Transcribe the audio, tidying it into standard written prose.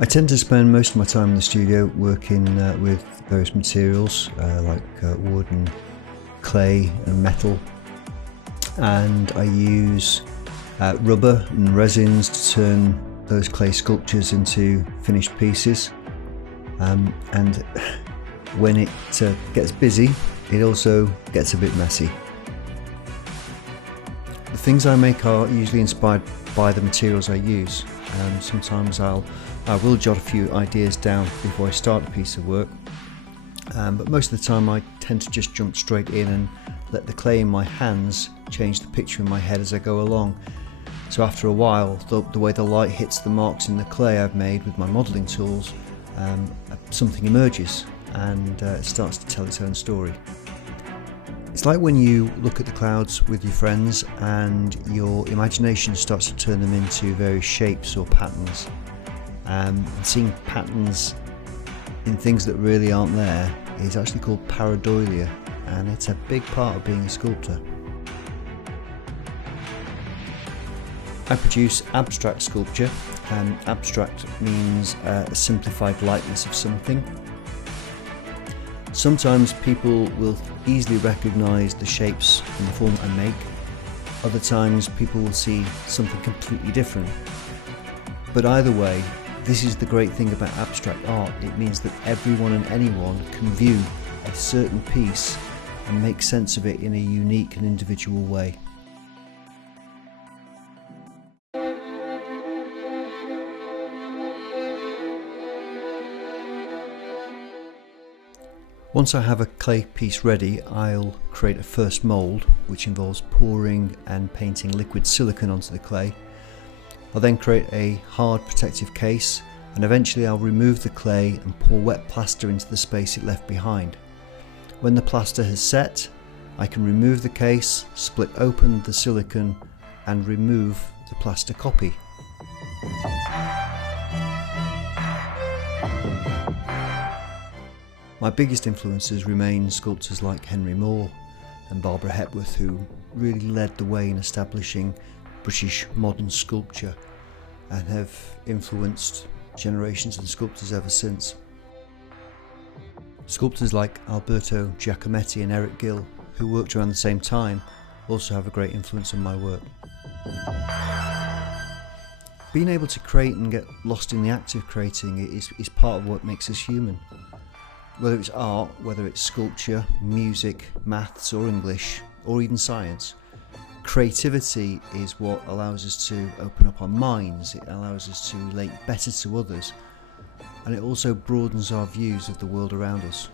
I tend to spend most of my time in the studio working with various materials like wood and clay and metal, and I use rubber and resins to turn those clay sculptures into finished pieces, and when it gets busy, it also gets a bit messy. The things I make are usually inspired by the materials I use. Sometimes I will jot a few ideas down before I start a piece of work, but most of the time I tend to just jump straight in and let the clay in my hands change the picture in my head as I go along. So after a while, the way the light hits the marks in the clay I've made with my modelling tools, something emerges and it starts to tell its own story. It's like when you look at the clouds with your friends and your imagination starts to turn them into various shapes or patterns. Seeing patterns in things that really aren't there is actually called pareidolia, and it's a big part of being a sculptor. I produce abstract sculpture, and abstract means a simplified likeness of something. Sometimes people will easily recognise the shapes and the form I make. Other times people will see something completely different. But either way, this is the great thing about abstract art. It means that everyone and anyone can view a certain piece and make sense of it in a unique and individual way. Once I have a clay piece ready, I'll create a first mould, which involves pouring and painting liquid silicone onto the clay. I'll then create a hard protective case, and eventually I'll remove the clay and pour wet plaster into the space it left behind. When the plaster has set, I can remove the case, split open the silicone and remove the plaster copy. My biggest influences remain sculptors like Henry Moore and Barbara Hepworth, who really led the way in establishing British modern sculpture and have influenced generations of sculptors ever since. Sculptors like Alberto, Giacometti and Eric Gill, who worked around the same time, also have a great influence on my work. Being able to create and get lost in the act of creating is part of what makes us human. Whether it's art, whether it's sculpture, music, maths or English, or even science, creativity is what allows us to open up our minds, it allows us to relate better to others, and it also broadens our views of the world around us.